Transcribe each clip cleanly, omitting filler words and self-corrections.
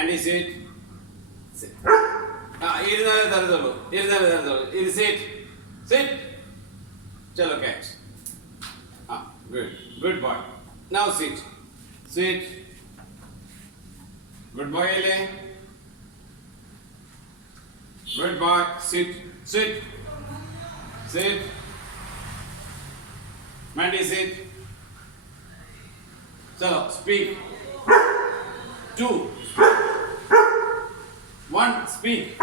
Mandy, sit. Sit. ഇരുന്നാലേ തരത്തുള്ളൂ. ഇത് sit. Sit. Chalo catch. Good. Good boy. Now sit. Sit. Good boy, Ele. Good boy. Sit. Sit. Sit. Mandy, sit. Chalo, speak. 2. 1, speak.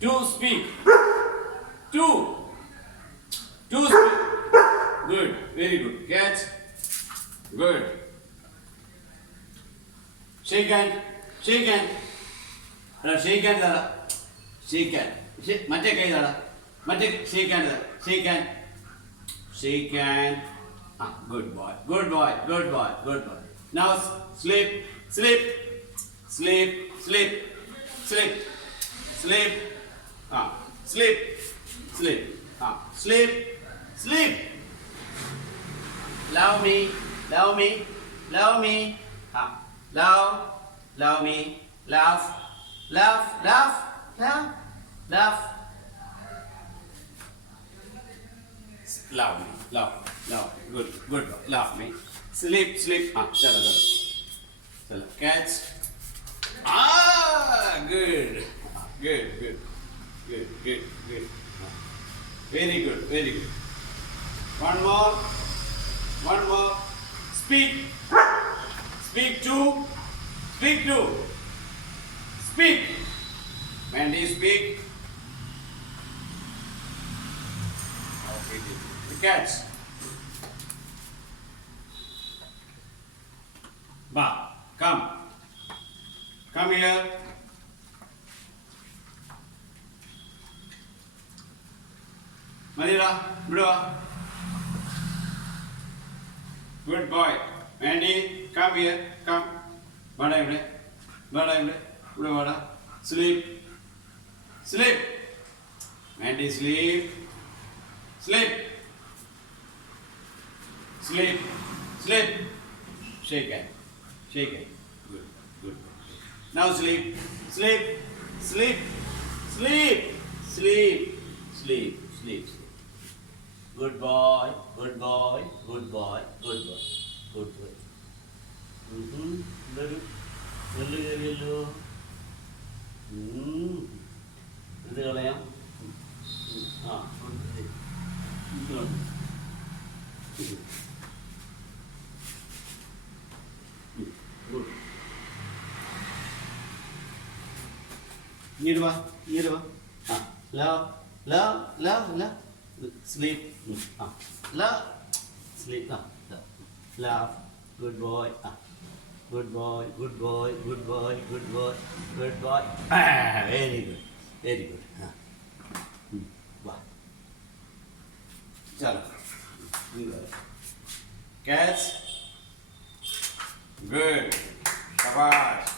2, speak. 2. 2, speak. Good. Very good. Catch. Good. Shake hand. Shake hand. Shake hand. Shake hand. Mate kai dada. Mate shake hand. Shake hand. Shake hand. Good boy. Good boy. Good boy. Good boy. Now sleep. Sleep. Sleep. Sleep. Sleep. Sleep. Sleep. Sleep. Sleep. Sleep. Love me. Love me. Love me. Love. Love me. Laugh. Laugh. Laugh. Laugh. Laugh. Love me. Love. Love. Good. Good. Love me. Sleep. Sleep. Chalo. Chalo. Chalo. Catch. Good. Good. Good. Good. Good. Good. Very good. Very good. One more. One more. Speak. Speak to. Speak to. Speak. Mandy, speak. Okay. The catch. Ba. Come. Come here. Manira, bro. Good boy. Mandy, come here. Come. Bada ivde. Bada ivde. Bro, bada. Sleep. Sleep. Mandy, sleep. Sleep. Sleep. Sleep. Shake hand. Shake hand. Good. Good. Now sleep. Sleep. Sleep. Sleep. Sleep. Sleep. Sleep. Good boy. Good boy. Good boy. Good boy. Good boy. Hello. ഇത് കളയാം. ഇങ്ങോട്ട് വാ. ഇങ്ങോട്ട് വാ. Love. Love. Love. Love. Sleep. Love. Sleep. Love. Good boy. Good boy. Good boy. Good boy. Good boy. Good boy. Very good. Very good. Wow. Chalo. Catch. Good. Shabash.